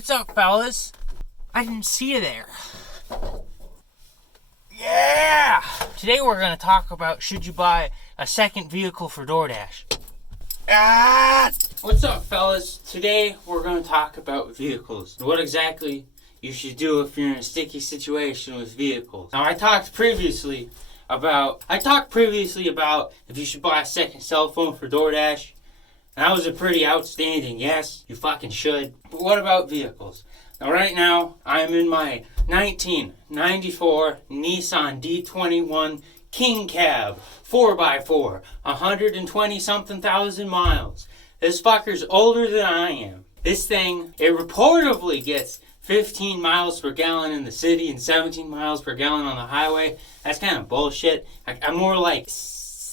What's up, fellas? I didn't see you there. Yeah! Today we're going to talk about should you buy a second vehicle for DoorDash. What's up, fellas? Today we're going to talk about vehicles. What exactly you should do if you're in a sticky situation with vehicles. Now, I talked previously about if you should buy a second cell phone for DoorDash. And that was a pretty outstanding yes, you fucking should. But what about vehicles? Now, right now, I'm in my 1994 Nissan D21 King Cab 4x4, 120-something thousand miles. This fucker's older than I am. This thing, it reportedly gets 15 miles per gallon in the city and 17 miles per gallon on the highway. That's kind of bullshit. I'm more like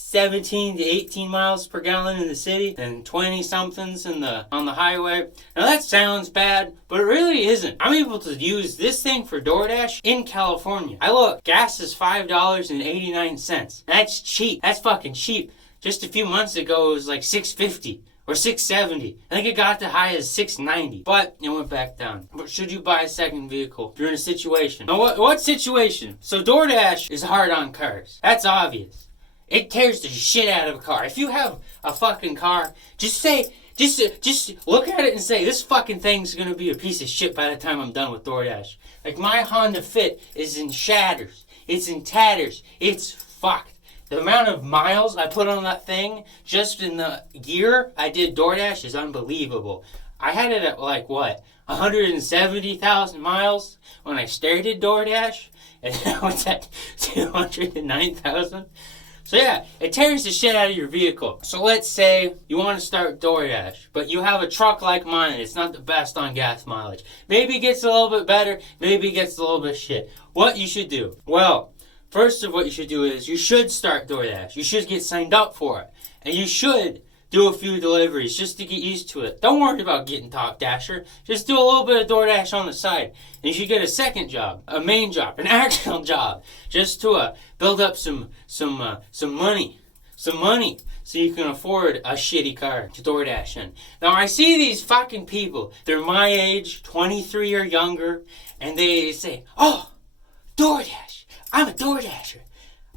17 to 18 miles per gallon in the city and 20-somethings on the highway. Now that sounds bad, but it really isn't. I'm able to use this thing for DoorDash in California. Gas is $5.89. That's cheap. That's fucking cheap. Just a few months ago, it was like $6.50 or $6.70. I think it got to high as $6.90, but it went back down. But should you buy a second vehicle if you're in a situation? Now, what situation? So DoorDash is hard on cars. That's obvious. It tears the shit out of a car. If you have a fucking car, just look at it and say, this fucking thing's gonna be a piece of shit by the time I'm done with DoorDash. Like, my Honda Fit is in shatters. It's in tatters. It's fucked. The amount of miles I put on that thing just in the year I did DoorDash is unbelievable. I had it at 170,000 miles when I started DoorDash, and now it's at 209,000. So yeah, it tears the shit out of your vehicle. So let's say you want to start DoorDash, but you have a truck like mine. It's not the best on gas mileage. Maybe it gets a little bit better. Maybe it gets a little bit shit. What you should do? Well, first of what you should do is you should start DoorDash. You should get signed up for it. And you should do a few deliveries just to get used to it. Don't worry about getting Top Dasher. Just do a little bit of DoorDash on the side. And you should get a second job, a main job, an actual job, just to build up some money. Some money so you can afford a shitty car to DoorDash in. Now, I see these fucking people. They're my age, 23 or younger, and they say, oh, DoorDash. I'm a DoorDasher.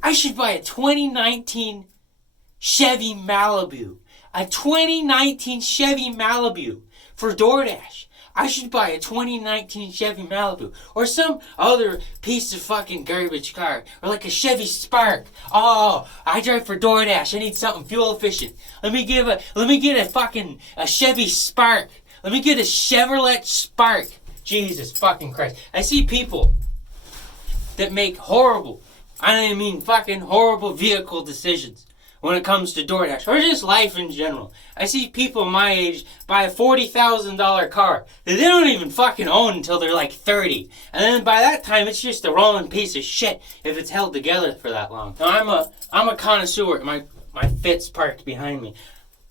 I should buy a 2019 Chevy Malibu. A 2019 Chevy Malibu for DoorDash. I should buy a 2019 Chevy Malibu. Or some other piece of fucking garbage car. Or like a Chevy Spark. Oh, I drive for DoorDash. I need something fuel efficient. Let me get a Chevy Spark. Let me get a Chevrolet Spark. Jesus fucking Christ. I see people that make horrible vehicle decisions when it comes to DoorDash, or just life in general. I see people my age buy a $40,000 car that they don't even fucking own until they're like 30. And then by that time, it's just a rolling piece of shit if it's held together for that long. Now, I'm a connoisseur. My Fit's parked behind me.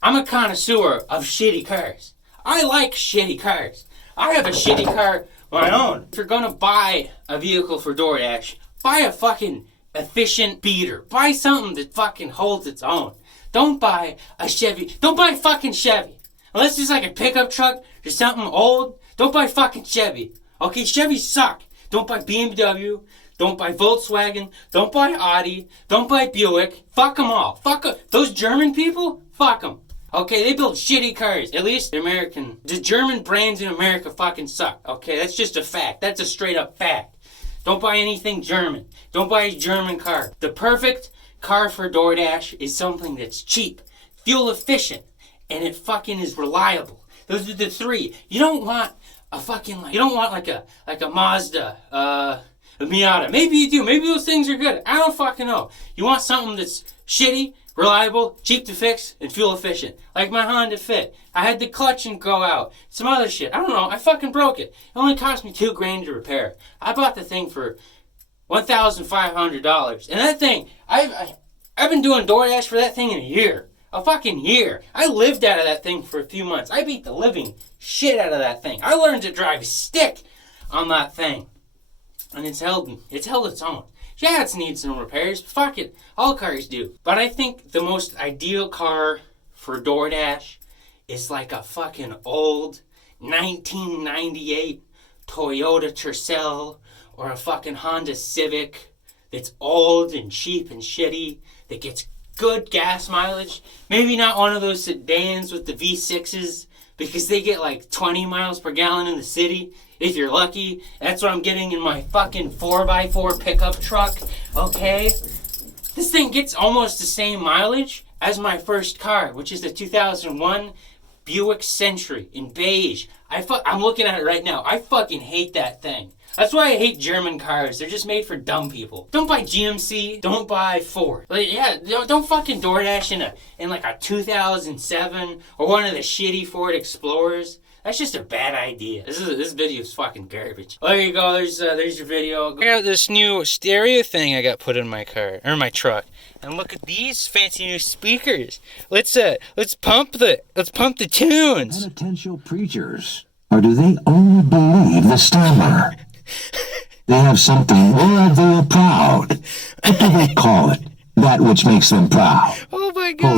I'm a connoisseur of shitty cars. I like shitty cars. I have a shitty car of my own. If you're gonna buy a vehicle for DoorDash, buy a fucking efficient beater. Buy something that fucking holds its own. Don't buy a Chevy. Don't buy fucking Chevy. Unless it's like a pickup truck or something old, don't buy fucking Chevy. Okay, Chevys suck. Don't buy BMW. Don't buy Volkswagen. Don't buy Audi. Don't buy Buick. Fuck them all. Fuck them. Those German people, fuck them. Okay, they build shitty cars. At least the German brands in America fucking suck. Okay, that's just a fact. That's a straight up fact. Don't buy anything German. Don't buy a German car. The perfect car for DoorDash is something that's cheap, fuel efficient, and it fucking is reliable. Those are the three. You don't want like a Mazda, a Miata. Maybe you do. Maybe those things are good. I don't fucking know. You want something that's shitty, reliable, cheap to fix, and fuel efficient. Like my Honda Fit. I had the clutch and go out. Some other shit. I don't know. I fucking broke it. It only cost me $2,000 to repair. I bought the thing for $1,500. And that thing, I've been doing DoorDash for that thing in a year. A fucking year. I lived out of that thing for a few months. I beat the living shit out of that thing. I learned to drive stick on that thing. And it's held its own. Yeah, it needs some repairs. Fuck it. All cars do. But I think the most ideal car for DoorDash is like a fucking old 1998 Toyota Tercel or a fucking Honda Civic that's old and cheap and shitty, that gets good gas mileage. Maybe not one of those sedans with the V6s, because they get like 20 miles per gallon in the city, if you're lucky. That's what I'm getting in my fucking 4x4 pickup truck, okay? This thing gets almost the same mileage as my first car, which is the 2001 Buick Century in beige. I'm looking at it right now. I fucking hate that thing. That's why I hate German cars. They're just made for dumb people. Don't buy GMC. Don't buy Ford. Like, yeah, don't fucking DoorDash in like a 2007 or one of the shitty Ford Explorers. That's just a bad idea. This video is fucking garbage. Well, there you go. There's your video. I got this new stereo thing I got put in my car or my truck, and look at these fancy new speakers. Let's pump the tunes. Penitential preachers, or do they only believe the stammer? They have something, or they are proud. What do they call it? That which makes them proud. Oh my God.